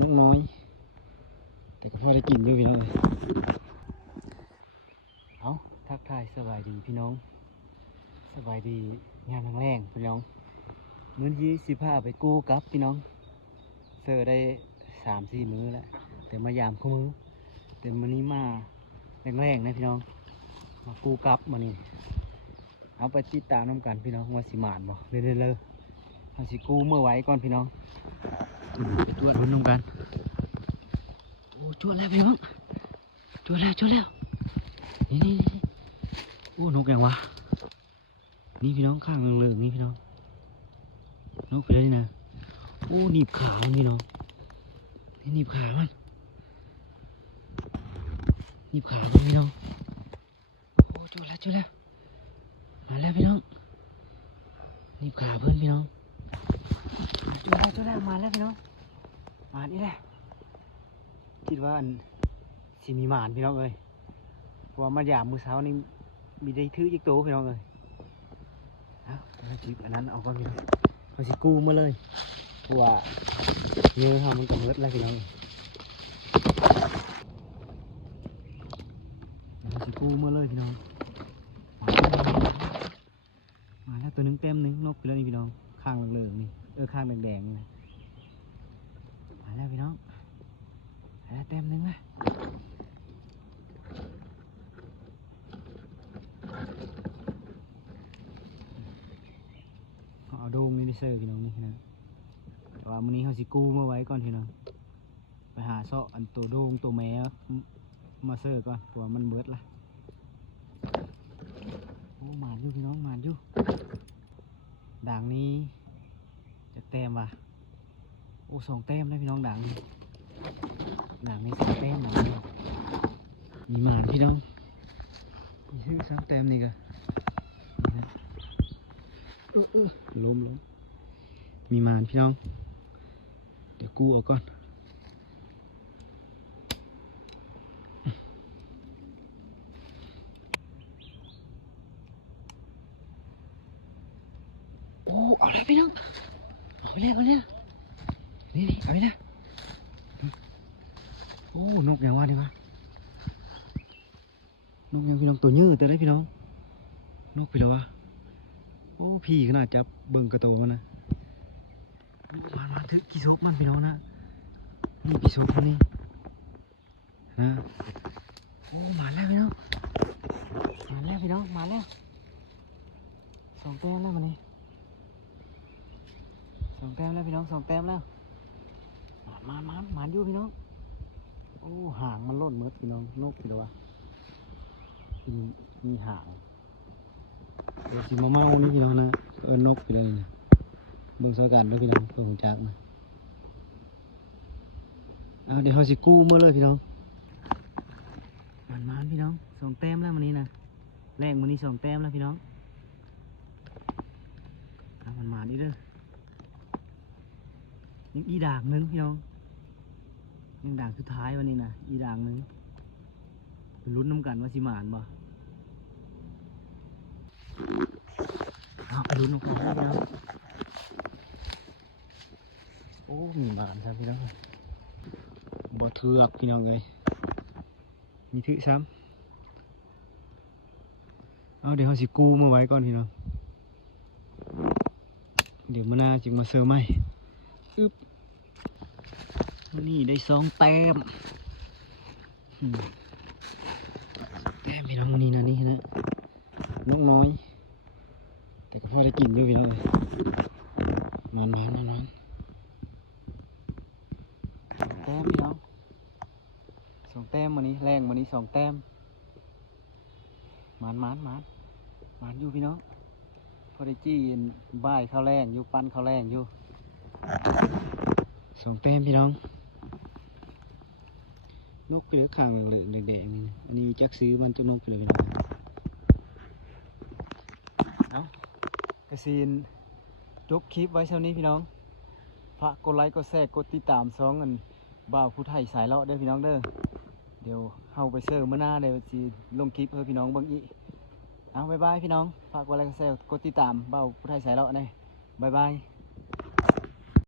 นิดน้อยแต่ก็พอได้กินอยู่พี่น้องเอาทักทายสบายดีพี่น้องสบายดีงานแรงพี่น้องมื้อนี้15ไปกู้กับพี่น้องเซอร์ได้3-4 มื้อแล้วแต่มายามคู่มือแต่มื้อนี้มาแรงๆนะพี่น้องมากู้กับมื้อนี้เอาไปติดตามน้ำกันพี่น้องว่าสิหมานบ่เรื่อยๆเลยเอาสิกู้เมื่อไหวก่อนพี่น้องไปตรวจลุ้นน้ำกันโอ้จวดแล้วพี่น้องจวดแล้วนี่โอ้นกอย่างวะนี่พี่น้องข้างเหลืองๆนี่พี่น้องนกไปเลยนี่นะโอ้หนีบขามันพี่น้องนี่หนีบขามันหนีบขามันพี่น้องโอ้จวดแล้วมาแล้วพี่น้องหนีบขาเพื่อนพี่น้องจวดแล้วมาแล้วพี่น้องมานี่แหละคิดว่าอันสิมีหมานพี่น้องเอ้ยเพราะว่ามาหยามมือเช้านี่มีได้ถือจิกโตพี่น้องเอ้ยเอาจิบอันนั้นเอาก่อนพี่น้องเอาสิกู้มาเลยเพราะว่าเนื้อเขามันกำเริบแล้วพี่น้องเอาสิกู้มาเลยพี่น้องมาแล้วตัวนึงเต็มนึงนกไปแล้วนี่พี่น้องข้างเหลืองๆนี่ข้างแดงๆนี่มาแล้วพี่น้องมาแล้วเต็มนึงเลยเอาโดงนี่ได้เซอร์พี่น้องนี่นะแต่ว่ามื้อนี้เขาสิกู้มาไว้ก่อนพี่น้องไปหาเซาะอันตัวโดงตัวแม่มาเซอร์ก่อนเพราะว่ามันเบิดละโอ้หมานอยู่พี่น้องหมานอยู่ด่างนี้จะแต้มว่ะโอ้2 แต้มได้พี่น้องด่างนี้2 แต้มนะมีหมานพี่น้องมีชื่อ3 แต้มนี่ก็ล้มมีหมานพี่น้องเดี๋ยวกู้เอาก่อนโอ้เอาเลยพี่น้องเอาไปเลยนี่เอาไปเลยโอ้นกอย่างว่านี่วะนกอย่างพี่น้องตัวยืดแต่ได้พี่น้องนกไปแล้ววะโอ้พี่ขนาดจับเบิ่งกระโตมันนะมาถือกี่โซกมันพี่น้องนะนี่กี่โซกมันนี่นะโอ้มาแล้วพี่น้องมาแล้ว2 แต้มแล้วมันนี่2 แต้มแล้วพี่น้อง2 แต้มแล้วมาอยู่พี่น้องโอ้หางมันล่นมืดพี่น้องนกพี่น้องวะมีหางเดี๋ยวสิมาเมานี่พี่น้องนะนกพี่น้องนะเบิ่งสถานการณ์ด้วยพี่น้องเพิ่งจักนะเอาเดี๋ยวเขาสิกู้เมื่อเลยพี่น้องมันพี่น้อง2 แต้มแล้วมันนี้นะแรงมันนี้2 แต้มแล้วพี่น้องมันมานี่เด้อยังอีด่างนึงพี่น้องยังด่างสุดท้ายวันนี้นะอีด่างนึงลุ้นน้ำกันว่าสิหมานบ่เอาลุ้นน้ำกันพี่น้องโอ้มีหมานครับพี่น้องบ่เถือกพี่น้องเลยมีถือซ้ำเอาเดี๋ยวเขาสิกู้มาไว้ก่อนพี่น้องเดี๋ยวมันน่าจึงมาเสิร์ฟใหม่นี่ได้2 แต้มพี่น้องวันนี้นะนี่นะนกน้อยแต่ก็พอได้กินด้วยพี่น้องมัน 2 แต้มพี่น้อง2 แต้มวันนี้แรงวันนี้2 แต้มมันอยู่พี่น้องพอได้จี้บ่ายข้าวแรงอยู่ปั้นข้าวแรงอยู่2 แต้มพี่น้องนกเหลือข้างเหลืองแดงๆนี่อันนี้จักซื้อมันตัวนกเลยพี่น้องเอากระซีนจบคลิปไว้เท่านี้พี่น้องฝากกดไลค์กดแชร์กดติดตาม2อันบ่าวผู้ไทยสายเลาะเด้อพี่น้องเด้อเดี๋ยวเฮาไปเสิร์ฟมื้อหน้าเดี๋ยวสิลงคลิปให้พี่น้องเบิ่งอีกเอาบ๊ายบายพี่น้องฝากกดไลค์กดแชร์กดติดตามบ่าวผู้ไทยสายเลาะเด้อบ๊ายบาย